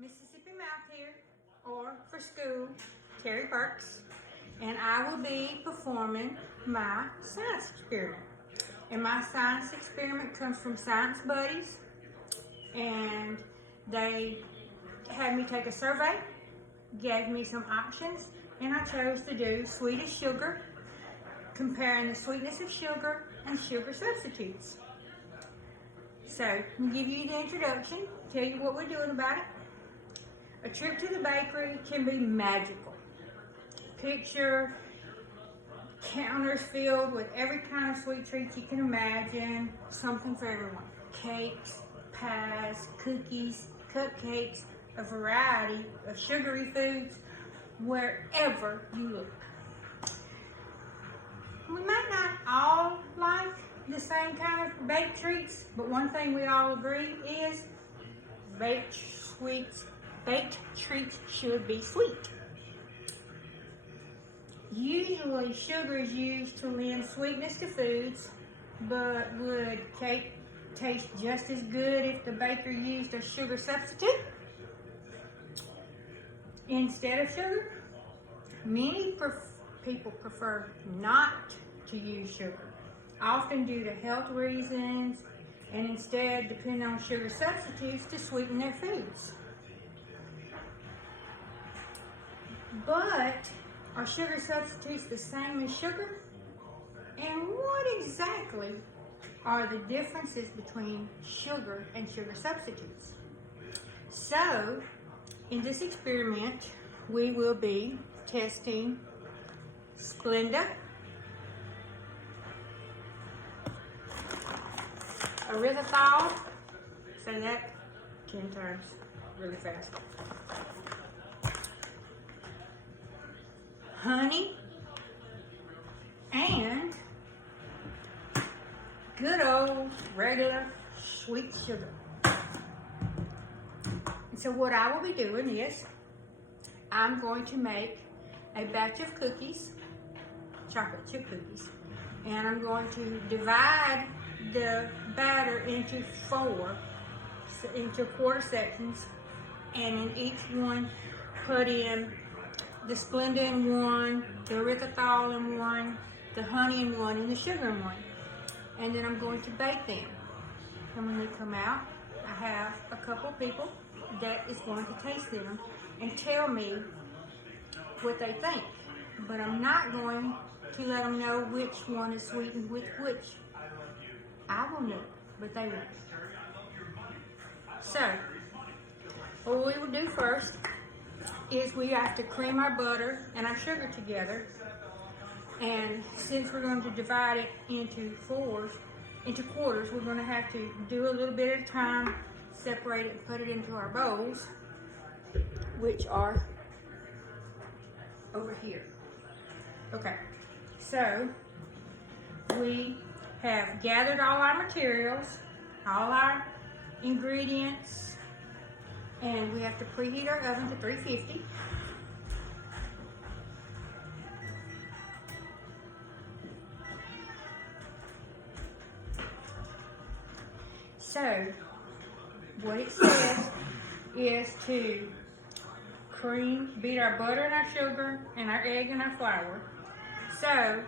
Mississippi Mouth here, or for school, Terry Burks, and I will be performing my science experiment. And my science experiment comes from Science Buddies, and they had me take a survey, gave me some options, and I chose to do sweet as sugar, comparing the sweetness of sugar and sugar substitutes. So, I'll give you the introduction, tell you what we're doing about it. A trip to the bakery can be magical. Picture counters filled with every kind of sweet treats you can imagine, something for everyone. Cakes, pies, cookies, cupcakes, a variety of sugary foods wherever you look. We might not all like the same kind of baked treats, but one thing we all agree is baked treats should be sweet. Usually sugar is used to lend sweetness to foods, but would cake taste just as good if the baker used a sugar substitute instead of sugar? Many people prefer not to use sugar, often due to health reasons, and instead depend on sugar substitutes to sweeten their foods. But are sugar substitutes the same as sugar? And what exactly are the differences between sugar and sugar substitutes? So, in this experiment, we will be testing Splenda, erythritol, say that 10 times really fast, honey, and good old regular sweet sugar. And so what I will be doing is I'm going to make a batch of cookies, chocolate chip cookies, and I'm going to divide the batter into quarter sections, and in each one put in the Splenda in one, the erythritol in one, the honey in one, and the sugar in one. And then I'm going to bake them. And when they come out, I have a couple people that is going to taste them and tell me what they think. But I'm not going to let them know which one is sweetened with which. I will know, but they won't. So, what we will do first is we have to cream our butter and our sugar together. And since we're going to divide it into quarters, we're going to have to do a little bit at a time, separate it and put it into our bowls, which are over here. Okay, so we have gathered all our materials, all our ingredients, and we have to preheat our oven to 350. So, what it says is to beat our butter and our sugar and our egg and our flour. So,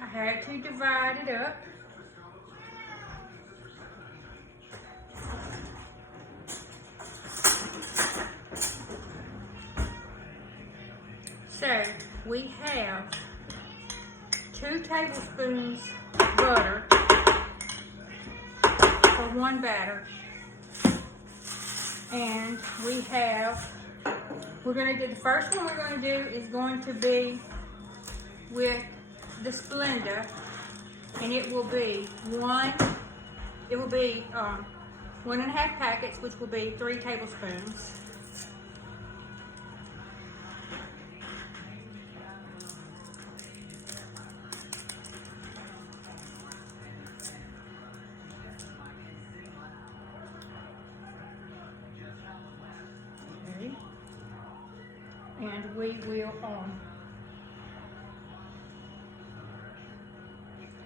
I had to divide it up. So, we have 2 tablespoons butter for one batter. And we're going to do, the first one we're going to do is going to be with the Splenda, and it will be 1.5 packets, which will be 3 tablespoons. Okay. And we will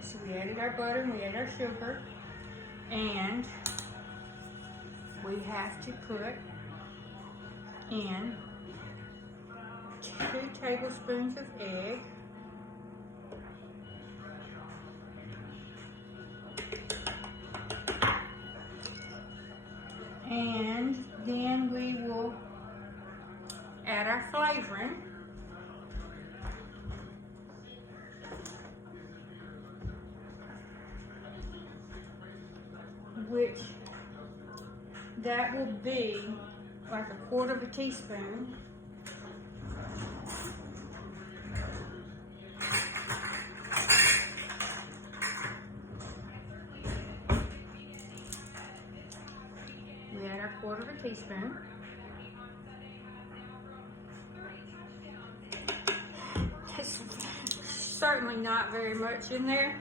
so we added our butter and we added our sugar, and we have to put in 2 tablespoons of egg, and then we will add our flavoring, which that will be like 1/4 teaspoon. We add our 1/4 teaspoon. That's certainly not very much in there.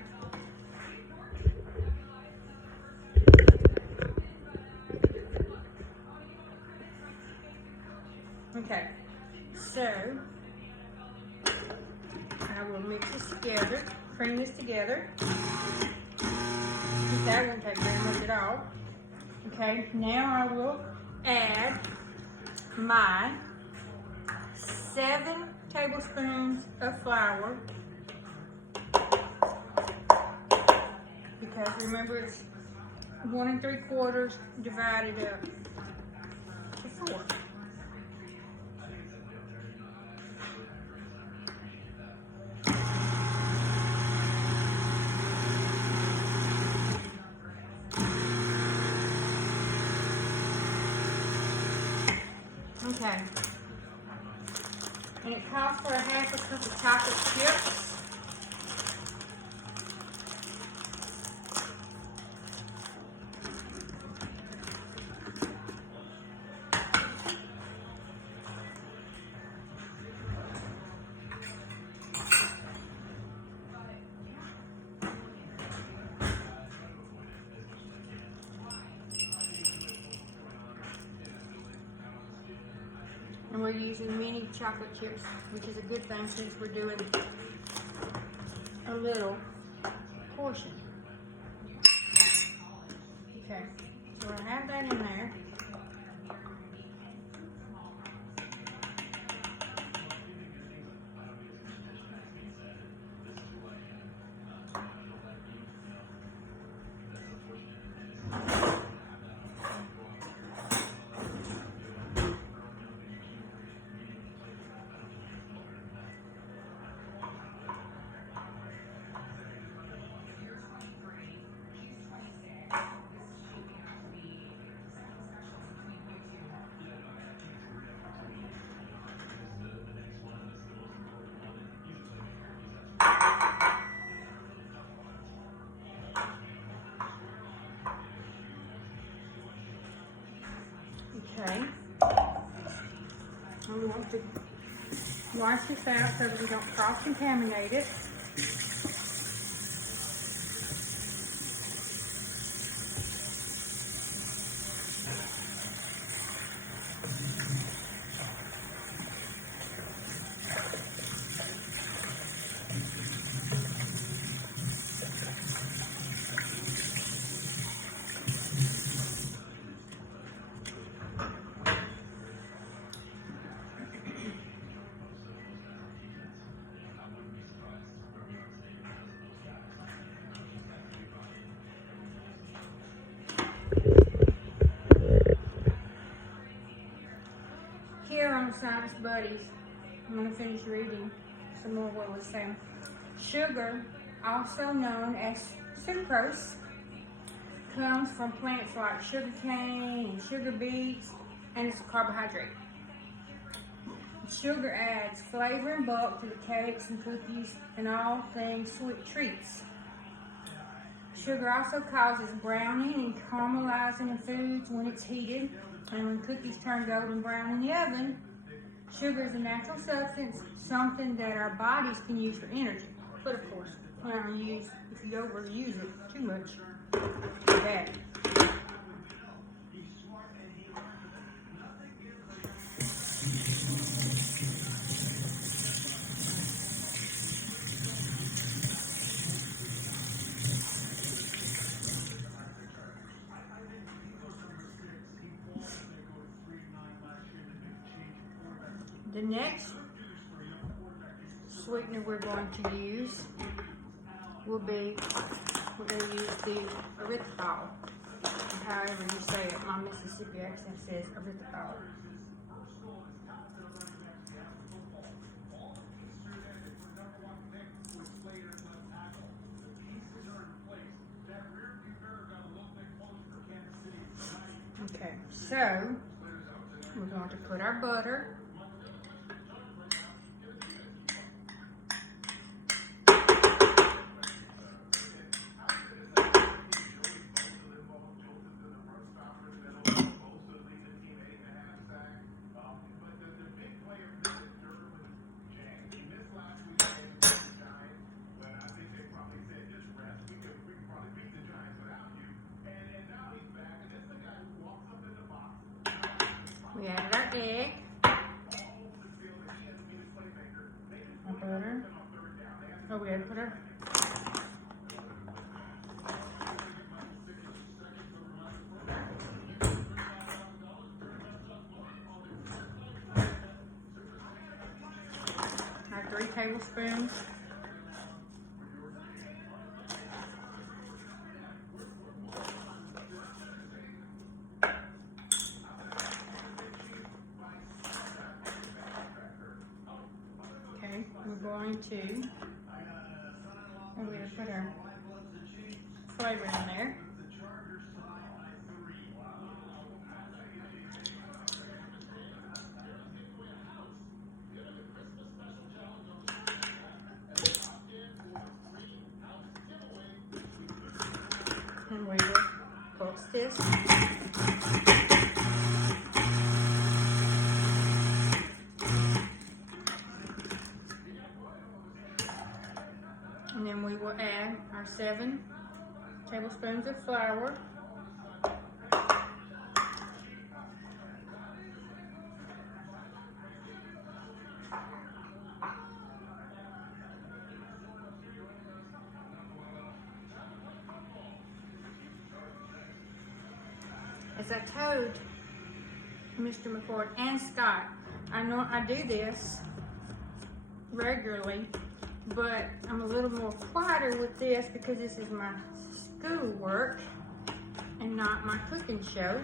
Okay, so I will mix this together, cream this together. That won't take very much at all. Okay, now I will add my 7 tablespoons of flour, because remember it's 1 3/4 divided up to 4. Okay, and it calls for 1/2 cup of chocolate chips. And we're using mini chocolate chips, which is a good thing since we're doing a little portion. Okay, so I have that in there. Okay, we want to wash this out so that we don't cross-contaminate it. Here on Science Buddies, I'm going to finish reading some more what it was saying. Sugar, also known as sucrose, comes from plants like sugar cane and sugar beets, and it's a carbohydrate. Sugar adds flavor and bulk to the cakes and cookies and all things sweet treats. Sugar also causes browning and caramelizing in foods when it's heated, and when cookies turn golden brown in the oven. Sugar is a natural substance, something that our bodies can use for energy. But of course, if you overuse it too much, it's bad. The next sweetener we're going to use will be, we're going to use the erythritol. However you say it, my Mississippi accent says erythritol. Okay, so we're going to put our butter. We added our egg, our butter. Oh, we had to put our our 3 tablespoons. We're going to put our flavor in there. And we will pulse this. And then we will add our 7 tablespoons of flour. As I told Mr. McCord and Scott, I know I do this regularly, but I'm a little more quieter with this because this is my school work and not my cooking show.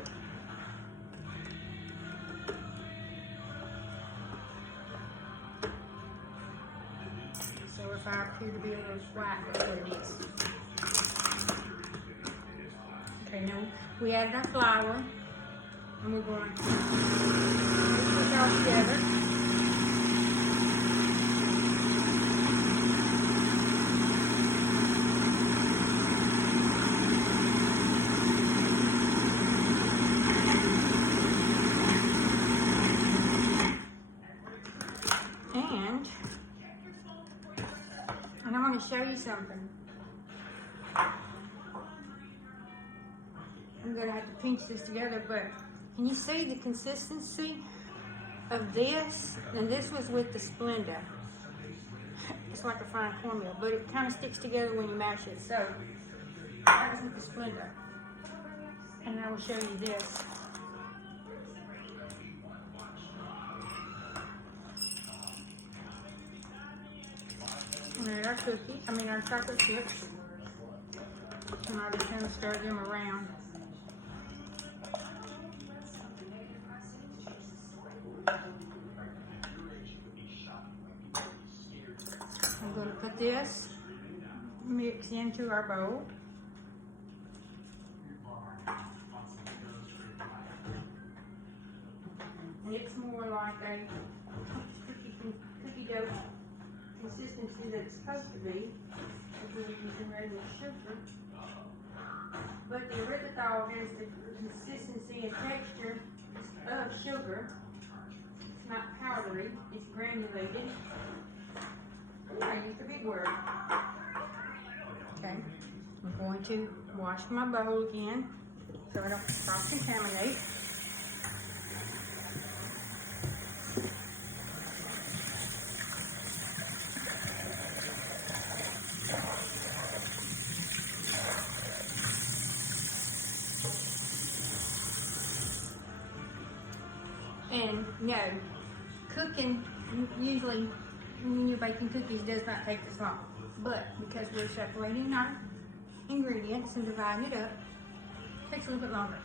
So if I appear to be a little quiet, that's what it is. Okay, now we added our flour and we're going to put it all together. And I want to show you something. I'm going to have to pinch this together, but can you see the consistency of this? And this was with the Splenda. It's like a fine cornmeal, but it kind of sticks together when you mash it. So that was with the Splenda. And I will show you this. And then our chocolate chips. And I'll just kind of stir them around. I'm going to put this mix into our bowl. And it's more like a cookie dough consistency that it's supposed to be, if we're using regular sugar. But the erythritol has the consistency and texture of sugar. It's not powdery, it's granulated. I used a big word. Okay, I'm going to wash my bowl again so I don't cross-contaminate. And no, cooking, usually when you're baking cookies, does not take this long. But because we're separating our ingredients and dividing it up, it takes a little bit longer.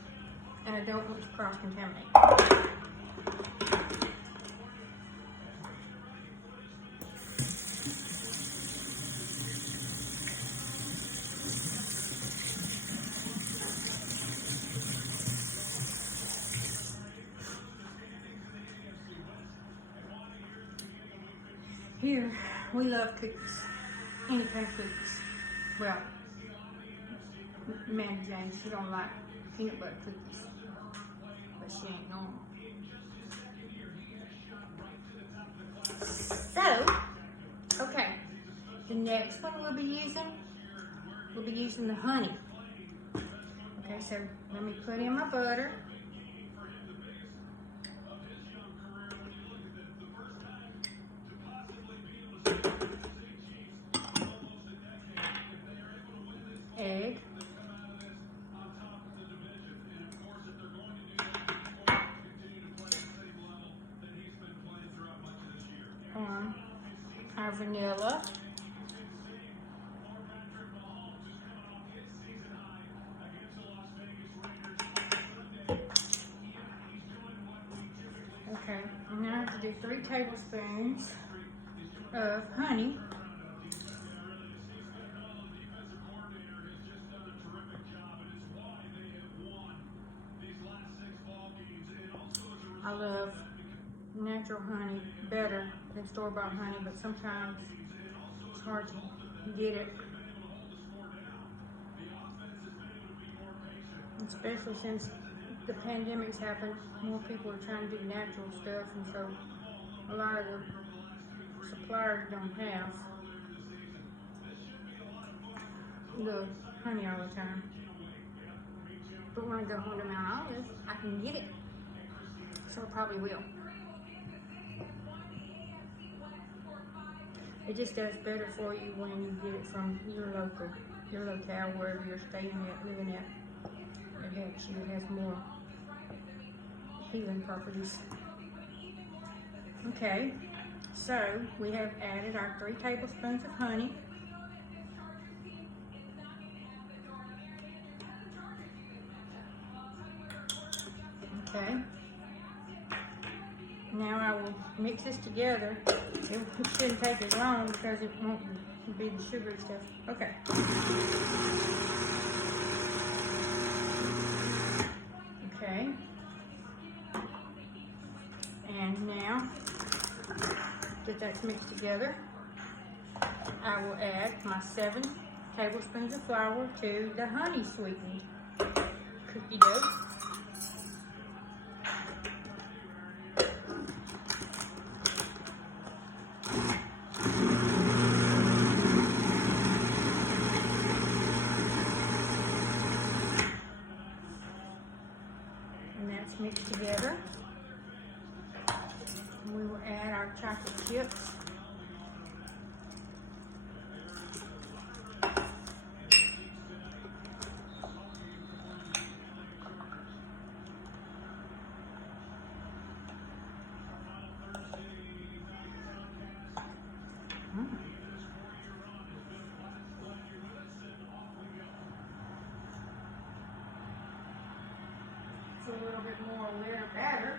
And I don't want to cross-contaminate. Here, we love cookies. Any kind of cookies. Well, Mandy Jane, she don't like peanut butter cookies. But she ain't normal. So, okay. The next one we'll be using the honey. Okay, so let me put in my butter. Egg. Our vanilla. Okay, and now I have to do 3 tablespoons of honey. I love natural honey better than store-bought honey, but sometimes it's hard to get it. Especially since the pandemic's happened, more people are trying to do natural stuff, and so a lot of the suppliers don't have the honey all the time. But when I go home to Mount Olive, I can get it. So I probably will. It just does better for you when you get it from your locale, wherever you're staying at, living at. It helps you. It has more healing properties. Okay, so we have added our 3 tablespoons of honey. Okay. Now I will mix this together. It shouldn't take as long because it won't be the sugary stuff. Okay. Okay. And now that that's mixed together, I will add my 7 tablespoons of flour to the honey sweetened cookie dough. Mixed together. We will add our chocolate chips. A little bit more layer batter.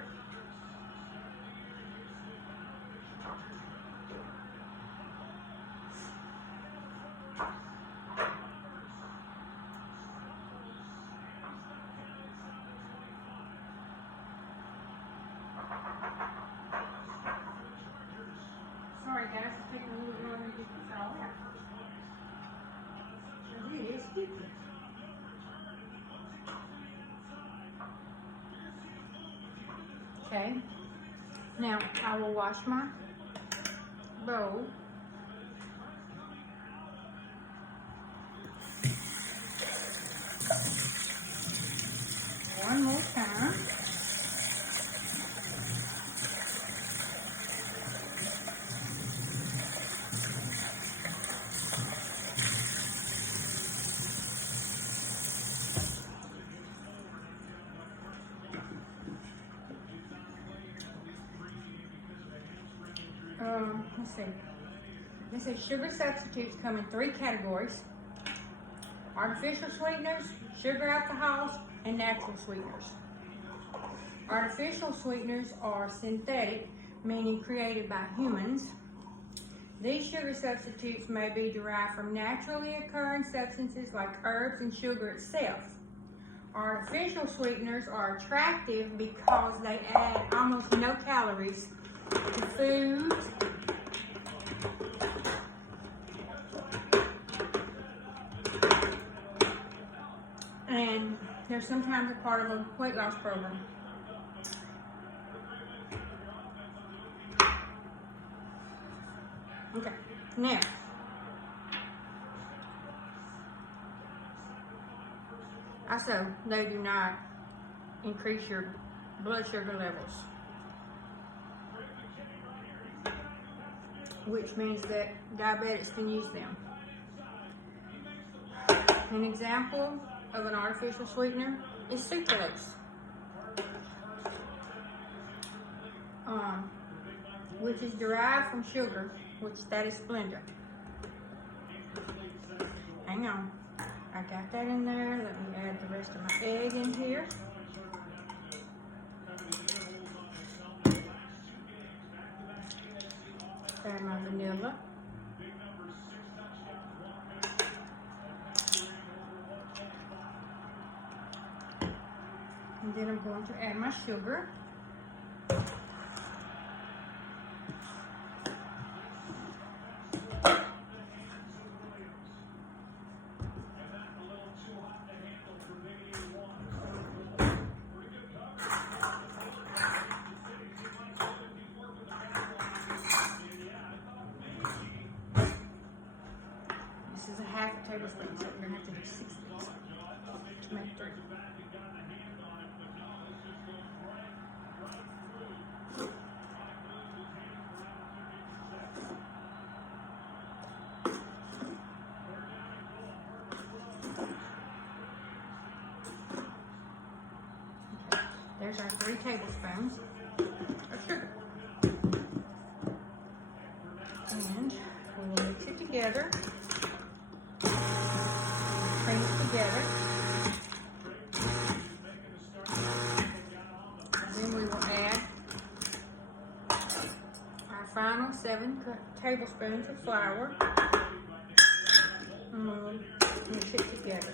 Sorry guys, it's taking a little bit longer to get this all out. It is sticky. Okay, now I will wash my bowl. One more time. let's see. This says sugar substitutes come in 3 categories: artificial sweeteners, sugar alcohols, and natural sweeteners. Artificial sweeteners are synthetic, meaning created by humans. These sugar substitutes may be derived from naturally occurring substances like herbs and sugar itself. Artificial sweeteners are attractive because they add almost no calories to food and they're sometimes a part of a weight loss program. Okay, now also they do not increase your blood sugar levels, which means that diabetics can use them. An example of an artificial sweetener is sucralose, which is derived from sugar, which that is Splenda. Hang on, I got that in there. Let me add the rest of my egg in here. Add my vanilla. And then I'm going to add my sugar. This is a half a tablespoon, so we're going to have to do 6 of these to make 3. There's our 3 tablespoons of sugar. And we will mix it together. Bring it together. Then we will add our final 7 tablespoons of flour. And we'll mix it together.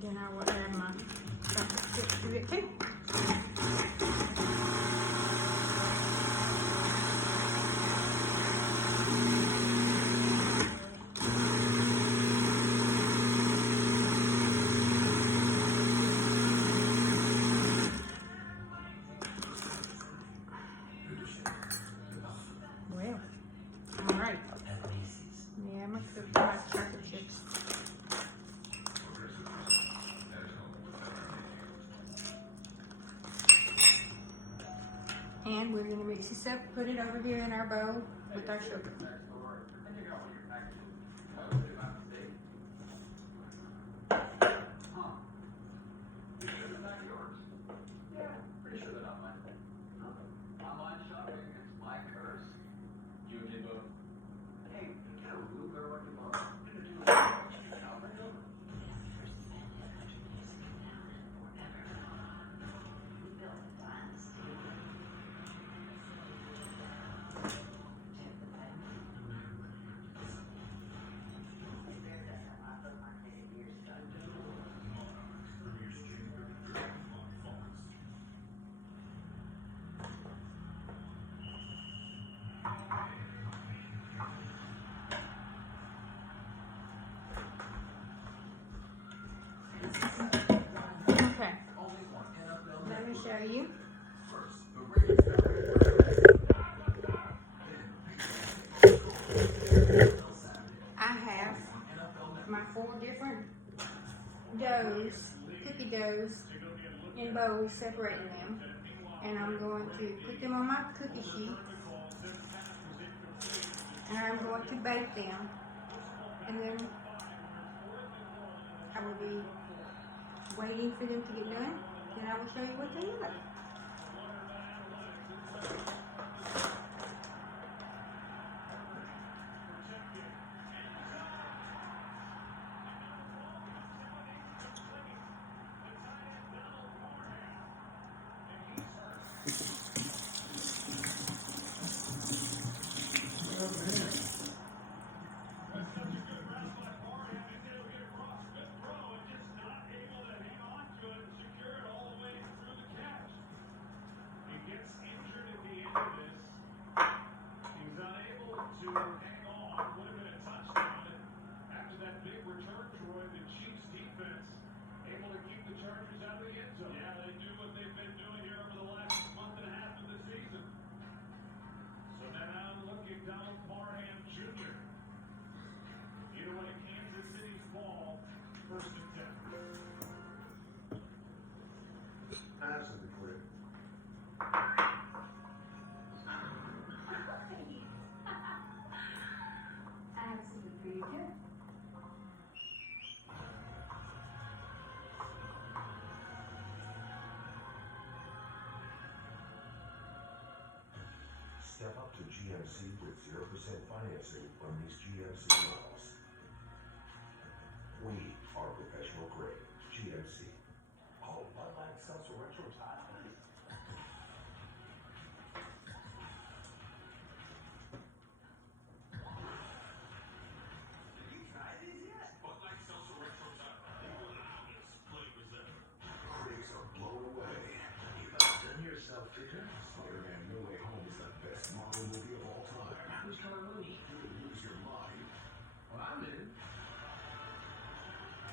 Then I will add my chocolate chips to it too. Well, all right. Yeah, I'm gonna cook my chocolate chips. And we're going to mix this up, put it over here in our bowl with our sugar. show you. I have my 4 different doughs, cookie doughs, in bowls, separating them. And I'm going to put them on my cookie sheet. And I'm going to bake them. And then I will be waiting for them to get done. Then I will show you what they look like. Step up to GMC with 0% financing on these GMC models. We are professional grade. GMC. Oh, Bud Light Seltzer Retro Hot. Have you tried these yet? Bud Light Seltzer Retro Hot. Flavors ever. Critics are blown away. You've done yourself, Kicker. Spider-Man No Way Home is the best Marvel movie of all time. Who's gonna lose? You would lose your mind. Well, I'm in.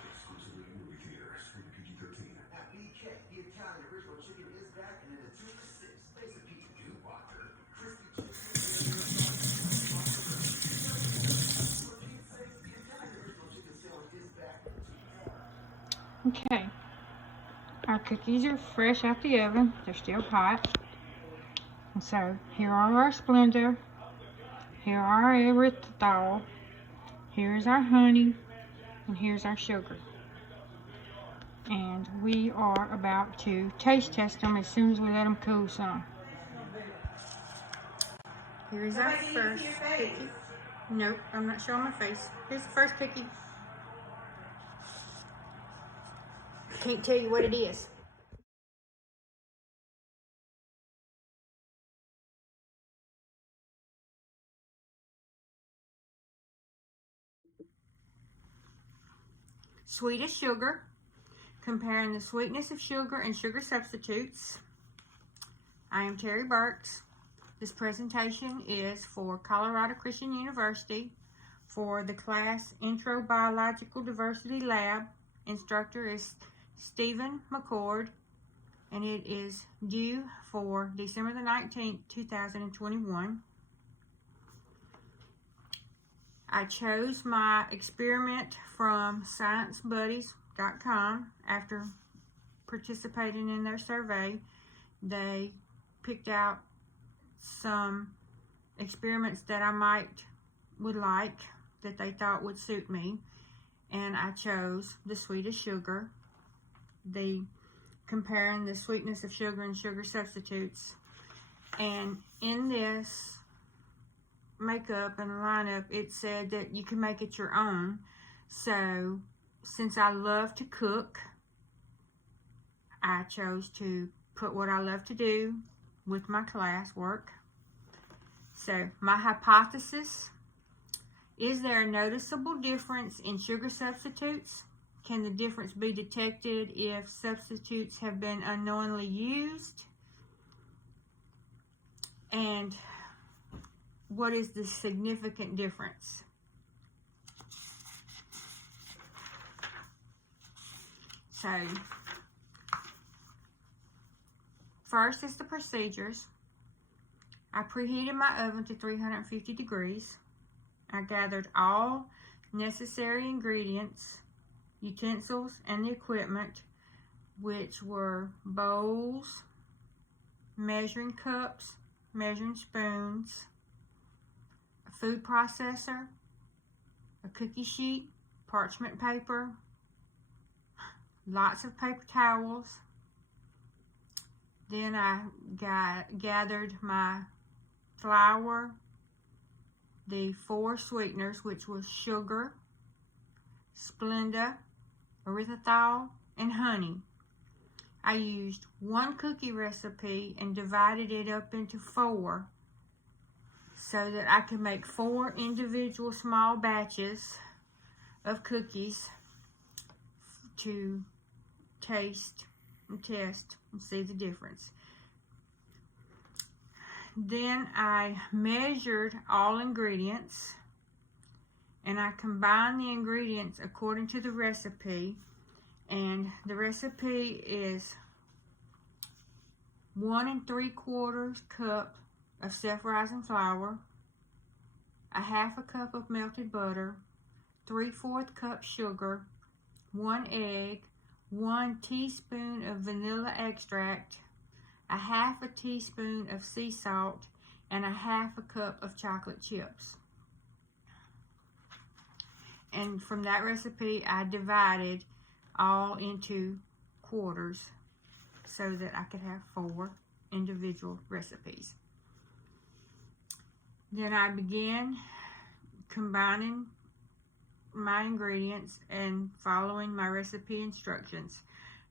Exclusively in movie theaters. Rated PG-13. At BK, the Italian original chicken is back, and in a 2 for 6. There's a pizza do Walker. Crispy chicken. The Italian original chicken sandwich is back. Okay. Our cookies are fresh out the oven. They're still hot. And so here are our Splenda. Here are our erythritol. Here's our honey. And here's our sugar. And we are about to taste test them as soon as we let them cool some. Here's our first cookie. Nope, I'm not showing my face. Here's the first cookie. Can't tell you what it is. Sweet as sugar. Comparing the sweetness of sugar and sugar substitutes. I am Terry Burks. This presentation is for Colorado Christian University for the class Intro Biological Diversity Lab. Instructor is Stephen McCord, and it is due for December the 19th, 2021. I chose my experiment from sciencebuddies.com. After participating in their survey, they picked out some experiments that I would like, that they thought would suit me, and I chose the sweetest sugar, comparing the sweetness of sugar and sugar substitutes. And in this makeup and lineup, it said that you can make it your own. So since I love to cook, I chose to put what I love to do with my classwork. So my hypothesis: is there a noticeable difference in sugar substitutes? Can the difference be detected if substitutes have been unknowingly used? And what is the significant difference? So first is the procedures. I preheated my oven to 350 degrees. I gathered all necessary ingredients, utensils, and the equipment, which were bowls, measuring cups, measuring spoons, a food processor, a cookie sheet, parchment paper, lots of paper towels. Then I gathered my flour, the 4 sweeteners, which was sugar, Splenda, erythritol, and honey. I used 1 cookie recipe and divided it up into 4 so that I could make 4 individual small batches of cookies to taste and test and see the difference. Then I measured all ingredients and I combined the ingredients according to the recipe. And the recipe is 1 3/4 cup of self-rising flour, a 1/2 cup of melted butter, 3/4 cup sugar, 1 egg, 1 teaspoon of vanilla extract, a 1/2 teaspoon of sea salt, and a 1/2 cup of chocolate chips. And from that recipe, I divided all into quarters so that I could have 4 individual recipes. Then I began combining my ingredients and following my recipe instructions.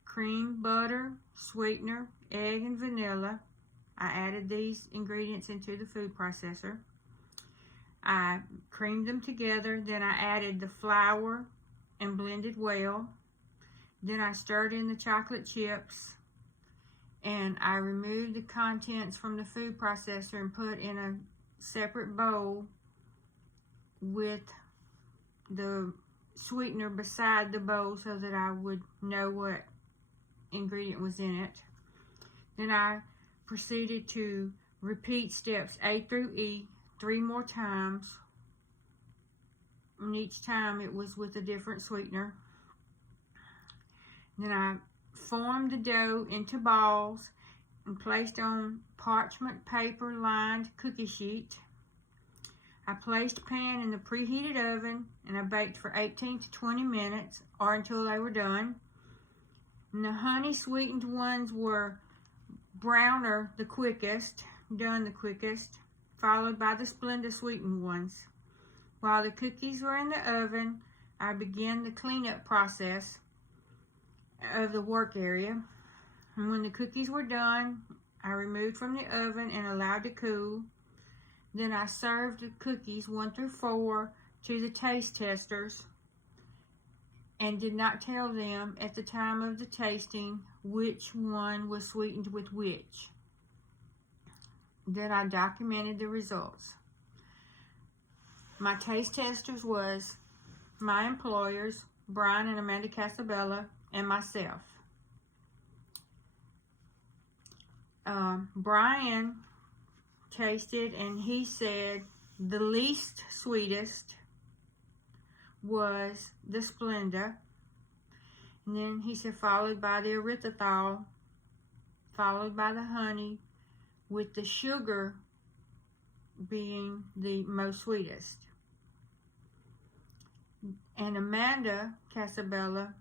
Cream, butter, sweetener, egg, and vanilla. I added these ingredients into the food processor. I creamed them together. Then I added the flour and blended well. Then I stirred in the chocolate chips, and I removed the contents from the food processor and put in a separate bowl with the sweetener beside the bowl so that I would know what ingredient was in it. Then I proceeded to repeat steps A through E 3 more times, and each time it was with a different sweetener. Then I formed the dough into balls and placed on parchment paper lined cookie sheet. I placed a pan in the preheated oven and I baked for 18 to 20 minutes or until they were done. And the honey sweetened ones were browner the quickest, followed by the Splenda sweetened ones. While the cookies were in the oven, I began the cleanup process of the work area. And when the cookies were done, I removed from the oven and allowed to cool. Then I served the cookies 1 through 4 to the taste testers and did not tell them at the time of the tasting which one was sweetened with which. Then I documented the results. My taste testers was my employers, Brian and Amanda Casabella, and myself. Brian tasted and he said the least sweetest was the Splenda. And then he said followed by the erythritol, followed by the honey, with the sugar being the most sweetest. And Amanda Casabella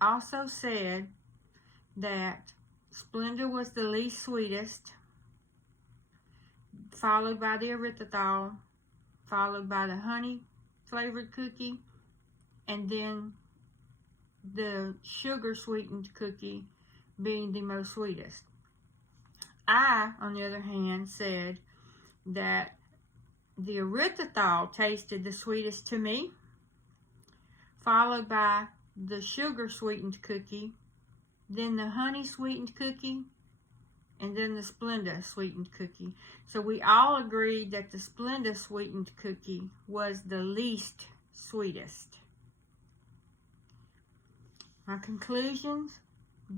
also said that Splenda was the least sweetest, followed by the erythritol, followed by the honey flavored cookie, and then the sugar sweetened cookie being the most sweetest. I, on the other hand, said that the erythritol tasted the sweetest to me, followed by the sugar sweetened cookie, then the honey sweetened cookie, and then the Splenda sweetened cookie. So we all agreed that the Splenda sweetened cookie was the least sweetest. My conclusions: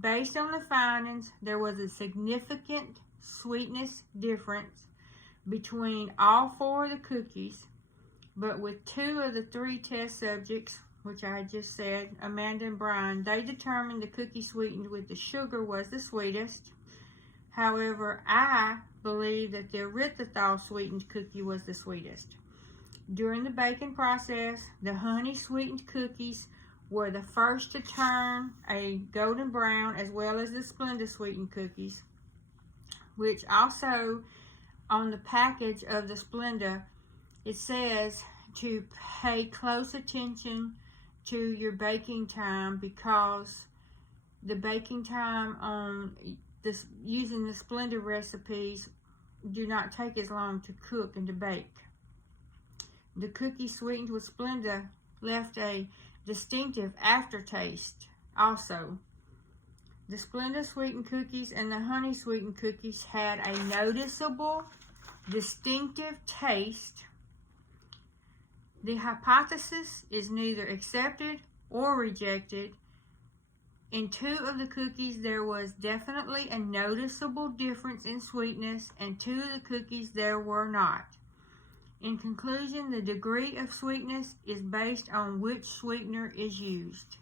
Based on the findings, there was a significant sweetness difference between all 4 of the cookies, but with 2 of the 3 test subjects, which I had just said, Amanda and Brian, they determined the cookie sweetened with the sugar was the sweetest. However, I believe that the erythritol sweetened cookie was the sweetest. During the baking process, the honey sweetened cookies were the first to turn a golden brown, as well as the Splenda sweetened cookies, which also on the package of the Splenda, it says to pay close attention to your baking time, because the baking time on this using the Splenda recipes do not take as long to cook and to bake. The cookie sweetened with Splenda left a distinctive aftertaste also. The Splenda sweetened cookies and the honey sweetened cookies had a noticeable, distinctive taste. The hypothesis is neither accepted or rejected. In 2 of the cookies, there was definitely a noticeable difference in sweetness, and 2 of the cookies there were not. In conclusion, the degree of sweetness is based on which sweetener is used.